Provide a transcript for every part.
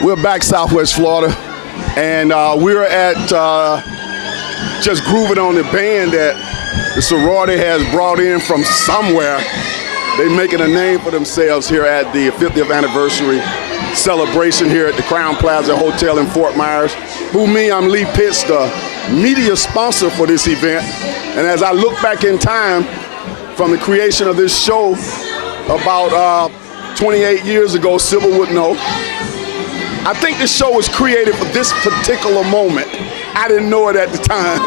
We're back Southwest Florida, and we're at just grooving on the band that the sorority has brought in from somewhere. They're making a name for themselves here at the 50th anniversary celebration here at the Crown Plaza Hotel in Fort Myers. I'm Lee Pitts, the media sponsor for this event. And as I look back in time from the creation of this show about 28 years ago, Sybil would know, I think this show was created for this particular moment. I didn't know it at the time,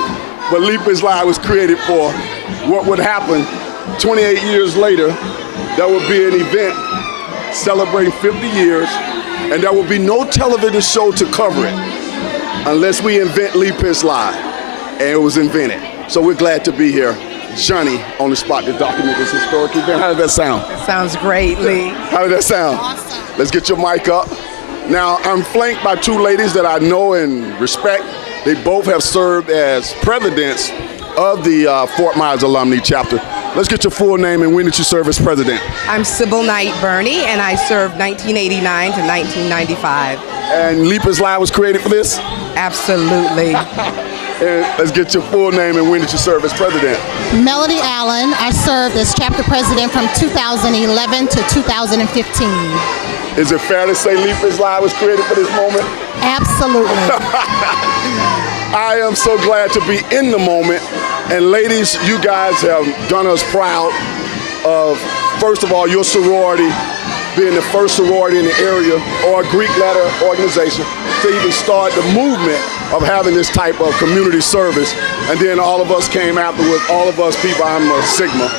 but Leap is Live was created for what would happen 28 years later. There would be an event celebrating 50 years, and there will be no television show to cover it unless we invent Leap is Live, and it was invented. So we're glad to be here. Johnny on the spot to document this historic event. How does that sound? It sounds great, Lee. How does that sound? Awesome. Let's get your mic up. Now, I'm flanked by two ladies that I know and respect. They both have served as presidents of the Fort Myers Alumni Chapter. Let's get your full name and when did you serve as president? I'm Sybil Knight Burney, and I served 1989 to 1995. And Leap is Live was created for this? Absolutely. And let's get your full name and when did you serve as president? Melody Allen. I served as chapter president from 2011 to 2015. Is it fair to say Leap is Live was created for this moment? Absolutely. I am so glad to be in the moment. And ladies, you guys have done us proud of, first of all, your sorority being the first sorority in the area or a Greek letter organization to even start the movement of having this type of community service. And then all of us came afterwards, all of us people, I'm a Sigma.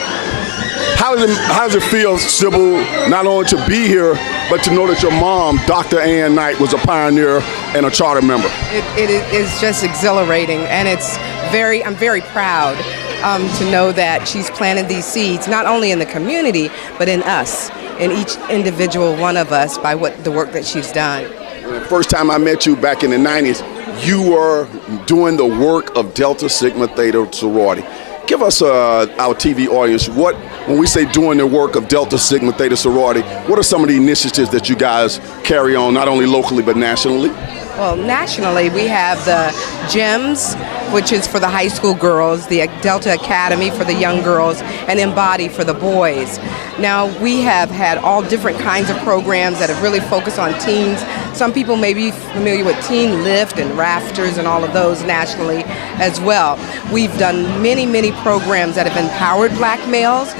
How does it feel, Sybil, not only to be here, but to know that your mom, Dr. Ann Knight, was a pioneer and a charter member? It is just exhilarating, and I'm very proud to know that she's planted these seeds, not only in the community, but in us, in each individual one of us, by the work that she's done. The first time I met you back in the 90s, you were doing the work of Delta Sigma Theta sorority. Give us, our TV audience, when we say doing the work of Delta Sigma Theta sorority, what are some of the initiatives that you guys carry on, not only locally but nationally? Well, nationally, we have the GEMS, which is for the high school girls, the Delta Academy for the young girls, and Embody for the boys. Now, we have had all different kinds of programs that have really focused on teens. Some people may be familiar with Teen Lift and Rafters and all of those nationally as well. We've done many, many programs that have empowered black males,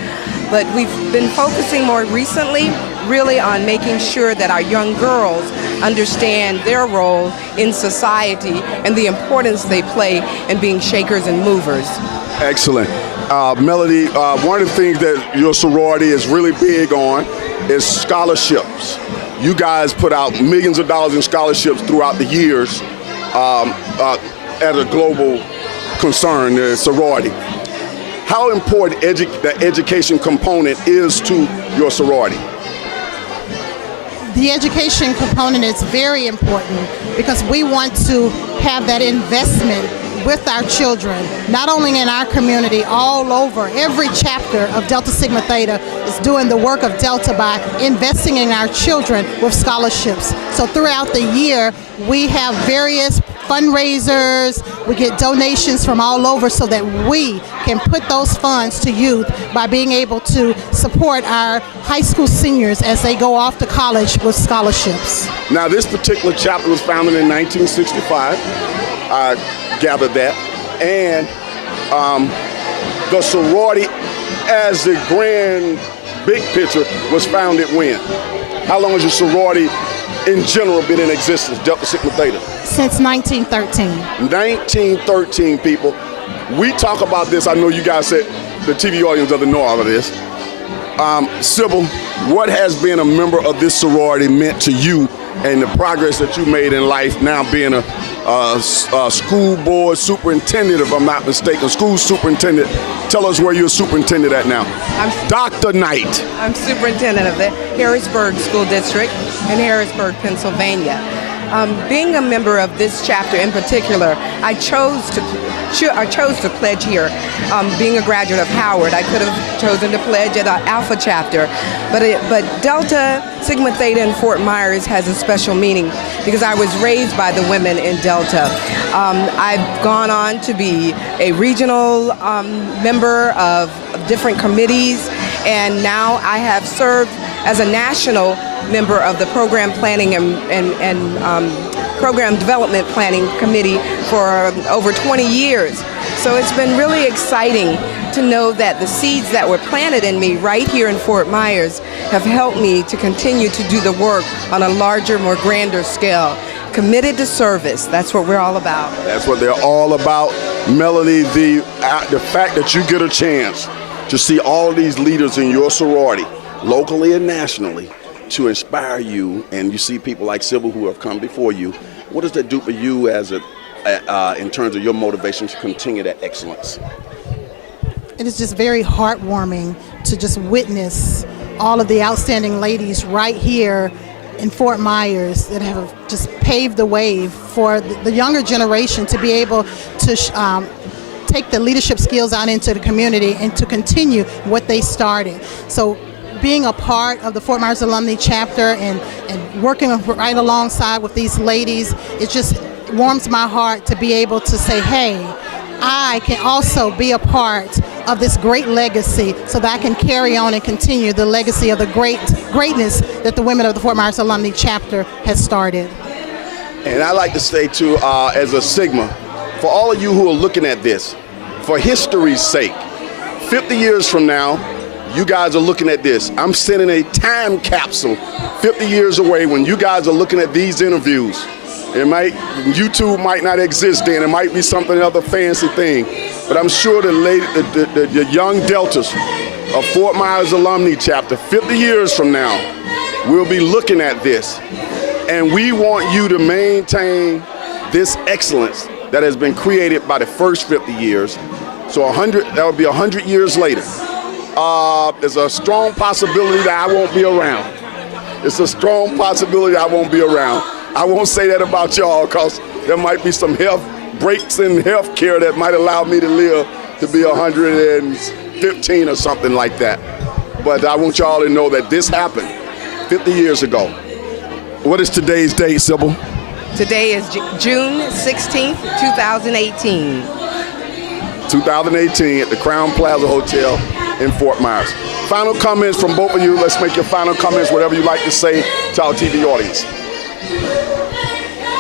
but we've been focusing more recently really on making sure that our young girls understand their role in society and the importance they play in being shakers and movers. Excellent. Melody, one of the things that your sorority is really big on is scholarships. You guys put out millions of dollars in scholarships throughout the years as a global concern, the sorority. How important the education component is to your sorority? The education component is very important because we want to have that investment with our children, not only in our community, all over. Every chapter of Delta Sigma Theta is doing the work of Delta by investing in our children with scholarships. So throughout the year, we have various fundraisers, we get donations from all over so that we can put those funds to youth by being able to support our high school seniors as they go off to college with scholarships. Now, this particular chapter was founded in 1965. I gathered that. And the sorority, as the grand big picture, was founded when? How long has your sorority in general been in existence, Delta Sigma Theta? Since 1913. 1913, people. We talk about this. I know you guys said the TV audience doesn't know all of this. Sybil, what has being a member of this sorority meant to you and the progress that you made in life now being a school board superintendent, if I'm not mistaken, school superintendent? Tell us where you're superintendent at now. I'm Dr. Knight. I'm superintendent of the Harrisburg School District in Harrisburg, Pennsylvania. Being a member of this chapter in particular, I chose to chose to pledge here. Being a graduate of Howard, I could have chosen to pledge at an Alpha chapter, but Delta Sigma Theta in Fort Myers has a special meaning because I was raised by the women in Delta. I've gone on to be a regional member of different committees, and now I have served as a national member of the Program Planning and Program Development Planning Committee for over 20 years. So it's been really exciting to know that the seeds that were planted in me right here in Fort Myers have helped me to continue to do the work on a larger, more grander scale. Committed to service, that's what we're all about. That's what they're all about. Melanie, the fact that you get a chance to see all these leaders in your sorority, locally and nationally, to inspire you, and you see people like Sybil who have come before you, what does that do for you as in terms of your motivation to continue that excellence? It is just very heartwarming to just witness all of the outstanding ladies right here in Fort Myers that have just paved the way for the younger generation to be able to take the leadership skills out into the community and to continue what they started. So being a part of the Fort Myers Alumni Chapter and working right alongside with these ladies, it just warms my heart to be able to say, hey, I can also be a part of this great legacy so that I can carry on and continue the legacy of the greatness that the women of the Fort Myers Alumni Chapter has started. And I like to say too, as a Sigma, for all of you who are looking at this, for history's sake, 50 years from now, you guys are looking at this. I'm sending a time capsule 50 years away when you guys are looking at these interviews. YouTube might not exist then. It might be something other fancy thing. But I'm sure the young Deltas of Fort Myers Alumni Chapter, 50 years from now, will be looking at this. And we want you to maintain this excellence that has been created by the first 50 years. So that will be 100 years later. There's a strong possibility that I won't be around. It's a strong possibility I won't be around. I won't say that about y'all because there might be some health breaks in health care that might allow me to live to be 115 or something like that. But I want y'all to know that this happened 50 years ago. What is today's date, Sybil? Today is June 16th, 2018. 2018 at the Crown Plaza Hotel in Fort Myers. Final comments from both of you. Let's make your final comments, whatever you like to say to our TV audience.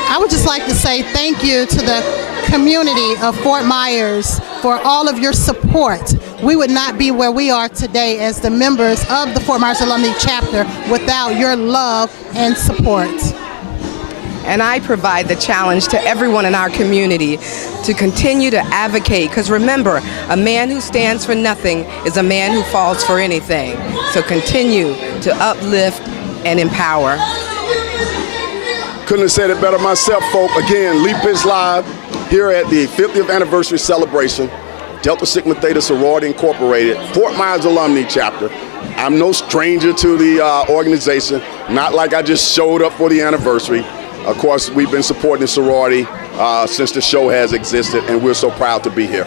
I would just like to say thank you to the community of Fort Myers for all of your support. We would not be where we are today as the members of the Fort Myers Alumni Chapter without your love and support. And I provide the challenge to everyone in our community to continue to advocate, because remember, a man who stands for nothing is a man who falls for anything. So continue to uplift and empower. Couldn't have said it better myself, folk. Again, Leap is live here at the 50th anniversary celebration, Delta Sigma Theta Sorority Incorporated, Fort Myers Alumni Chapter. I'm no stranger to the organization, not like I just showed up for the anniversary. Of course, we've been supporting the sorority since the show has existed, and we're so proud to be here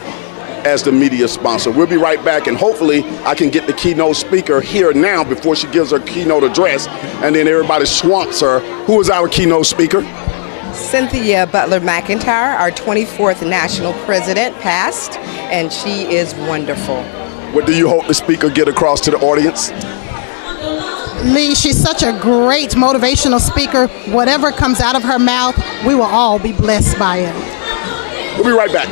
as the media sponsor. We'll be right back, and hopefully I can get the keynote speaker here now before she gives her keynote address, and then everybody swamps her. Who is our keynote speaker? Cynthia Butler McIntyre, our 24th national president, passed, and she is wonderful. What do you hope the speaker get across to the audience? Lee, she's such a great motivational speaker. Whatever comes out of her mouth, we will all be blessed by it. We'll be right back.